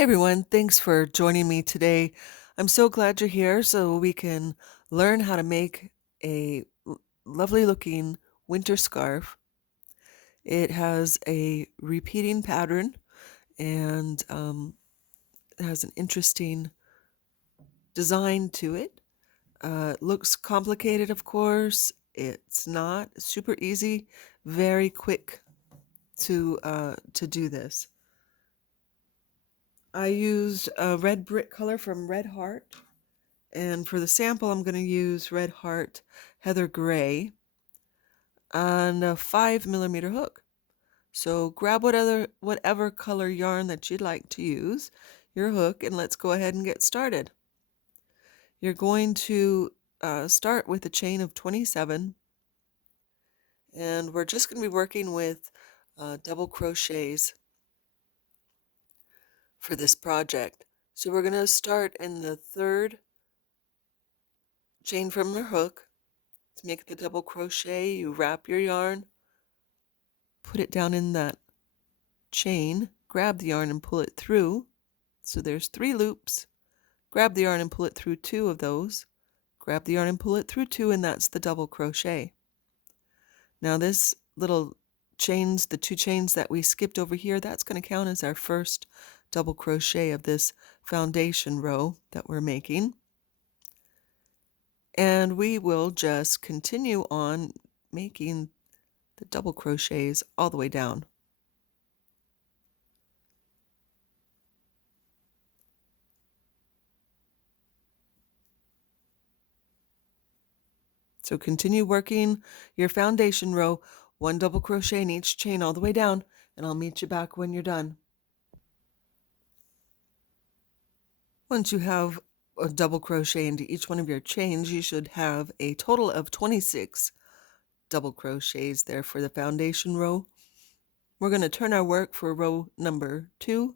Hey everyone, thanks for joining me today. I'm so glad you're here so we can learn how to make a lovely looking winter scarf. It has a repeating pattern and it has an interesting design to it. It looks complicated, of course. It's not super easy, very quick to do this. I used a red brick color from Red Heart. And for the sample, I'm going to use Red Heart Heather Gray on a 5 millimeter hook. So grab whatever color yarn that you'd like to use, your hook, and let's go ahead and get started. You're going to start with a chain of 27, and we're just going to be working with double crochets for this project. So we're going to start in the third chain from your hook. To make the double crochet, you wrap your yarn, put it down in that chain, grab the yarn and pull it through. So there's 3 loops. Grab the yarn and pull it through 2 of those. Grab the yarn and pull it through 2, and that's the double crochet. Now this little chains, the 2 chains that we skipped over here, that's going to count as our first double crochet of this foundation row that we're making. And we will just continue on making the double crochets all the way down. So continue working your foundation row, 1 double crochet in each chain all the way down, and I'll meet you back when you're done. Once you have a double crochet into each one of your chains, you should have a total of 26 double crochets there for the foundation row. We're going to turn our work for row number 2,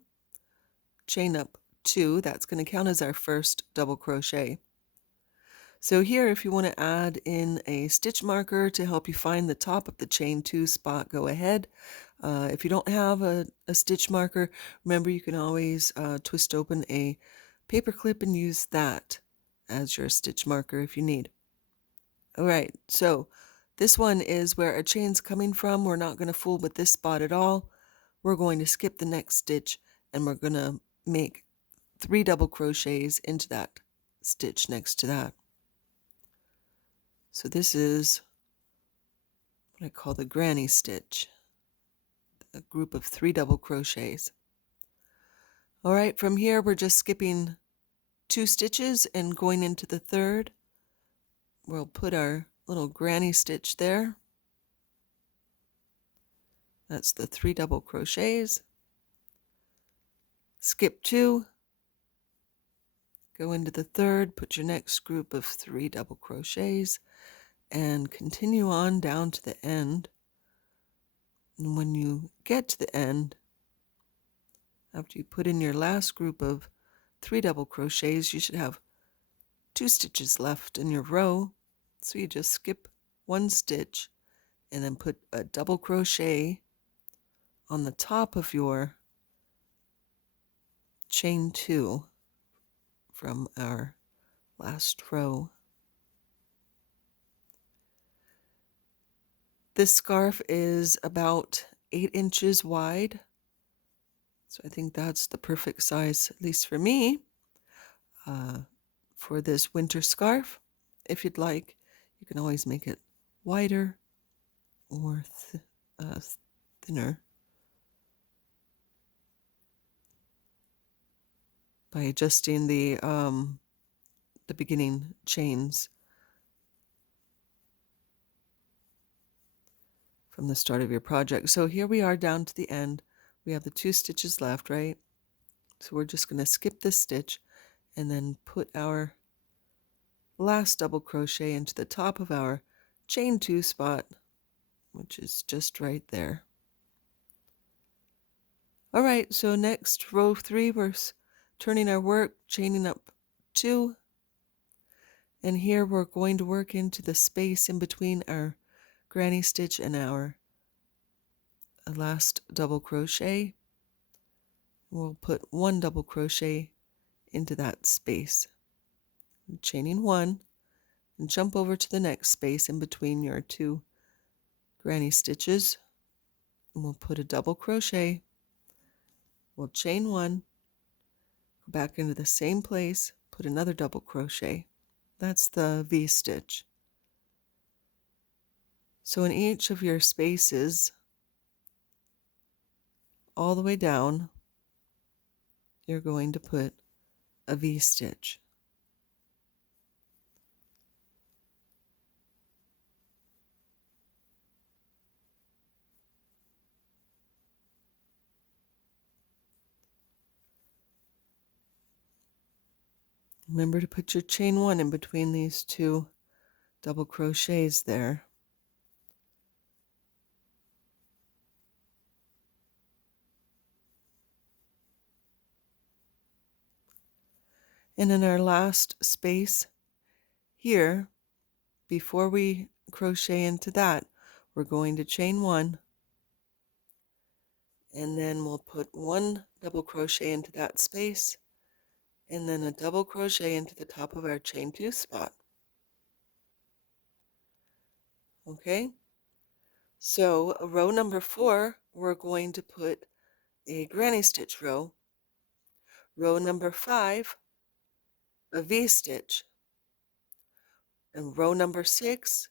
chain up 2. That's going to count as our first double crochet. So here, if you want to add in a stitch marker to help you find the top of the chain 2 spot, go ahead. If you don't have a stitch marker, remember you can always twist open a paper clip and use that as your stitch marker if you need. All right, so this one is where our chain's coming from. We're not going to fool with this spot at all. We're going to skip the next stitch and we're going to make 3 double crochets into that stitch next to that. So this is what I call the granny stitch, a group of 3 double crochets. All right, from here we're just skipping 2 stitches and going into the third. We'll put our little granny stitch there. That's the 3 double crochets. Skip 2, go into the third, put your next group of 3 double crochets, and continue on down to the end. And when you get to the end, after you put in your last group of 3 double crochets, you should have 2 stitches left in your row. So you just skip 1 stitch and then put a double crochet on the top of your chain 2 from our last row. This scarf is about 8 inches wide, so I think that's the perfect size, at least for me, for this winter scarf. If you'd like, you can always make it wider or thinner by adjusting the beginning chains from the start of your project. So here we are down to the end. We have the 2 stitches left, right? So we're just going to skip this stitch and then put our last double crochet into the top of our chain 2 spot, which is just right there. All right, so next row 3, we're turning our work, chaining up 2, and here we're going to work into the space in between our granny stitch and our last double crochet. we'll put 1 double crochet into that space, chaining 1, and jump over to the next space in between your 2 granny stitches, and we'll put a double crochet, we'll chain 1, go back into the same place, put another double crochet. That's the V stitch. So in each of your spaces, all the way down, you're going to put a V stitch. Remember to put your chain 1 in between these 2 double crochets there. And in our last space here, before we crochet into that, we're going to chain 1, and then we'll put 1 double crochet into that space, and then a double crochet into the top of our chain 2 spot. Okay, so row number 4, we're going to put a granny stitch row. Row number 5, a V stitch. And row number 6,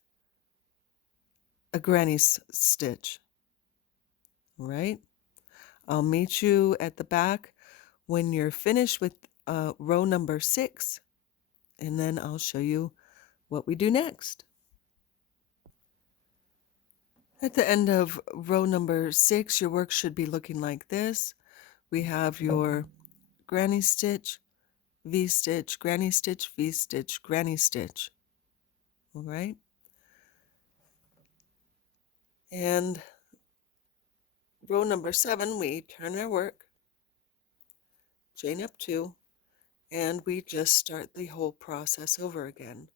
a granny stitch. All right, I'll meet you at the back when you're finished with row number 6, and then I'll show you what we do next. At the end of row number 6, your work should be looking like this. We have your granny stitch, V stitch, granny stitch, V stitch, granny stitch. All right. And row number 7, we turn our work, chain up 2, and we just start the whole process over again.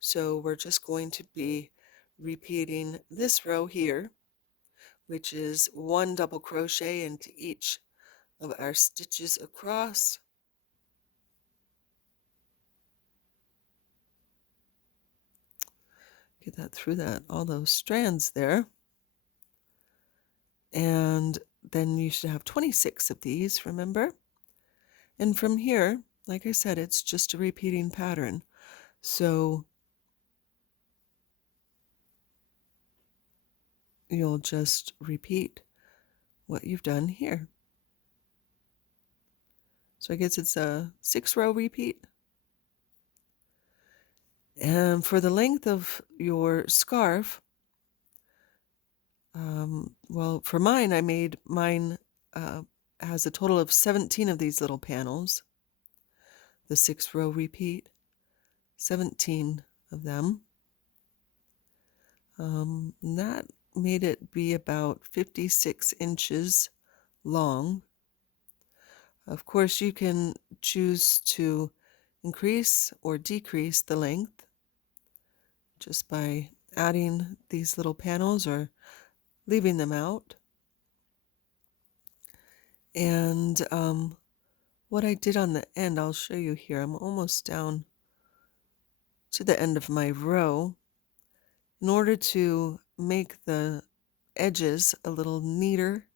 So we're just going to be repeating this row here, which is 1 double crochet into each of our stitches across. Get that through all those strands there. And then you should have 26 of these, remember? And from here, like I said, it's just a repeating pattern. So you'll just repeat what you've done here. So I guess it's a 6-row repeat. And for the length of your scarf, well, for mine, I made mine has a total of 17 of these little panels. The 6-row repeat, 17 of them. And that made it be about 56 inches long. Of course, you can choose to increase or decrease the length just by adding these little panels or leaving them out. And what I did on the end, I'll show you here. I'm almost down to the end of my row. In order to make the edges a little neater,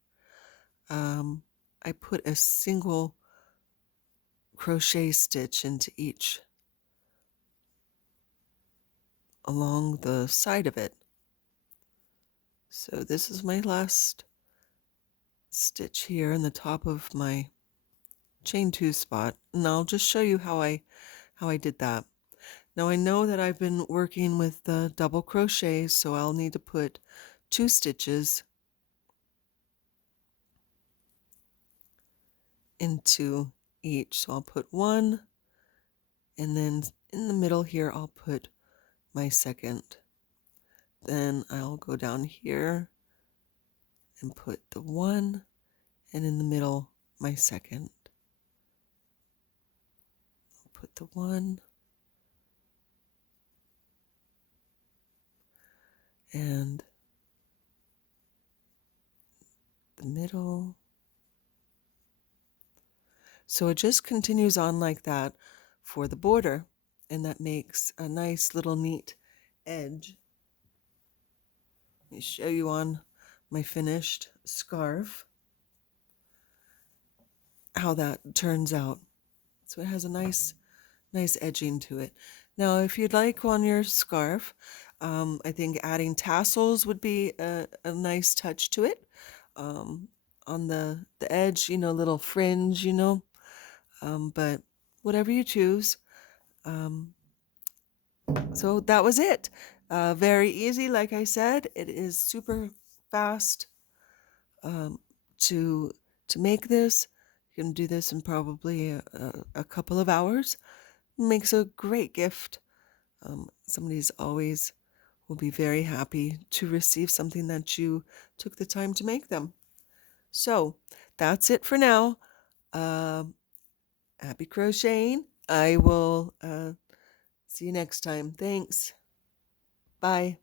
I put a single crochet stitch into each along the side of it. So this is my last stitch here in the top of my chain 2 spot, and I'll just show you how I did that. Now I know that I've been working with the double crochet, so I'll need to put 2 stitches into each. So I'll put 1, and then in the middle here I'll put my second. Then I'll go down here and put the 1, and in the middle my second. I'll put the 1, and the middle, So it just continues on like that for the border, and that makes a nice little neat edge. Let me show you on my finished scarf how that turns out. So it has a nice edging to it. Now, if you'd like on your scarf, I think adding tassels would be a nice touch to it. Um, on the edge, little fringe, but whatever you choose. Um, so that was it. Very easy, like I said. It is super fast um, to to make this. You can do this in probably a couple of hours. Makes a great gift. Somebody's always will be very happy to receive something that you took the time to make them. So that's it for now. Um Happy crocheting. I will see you next time. Thanks. Bye.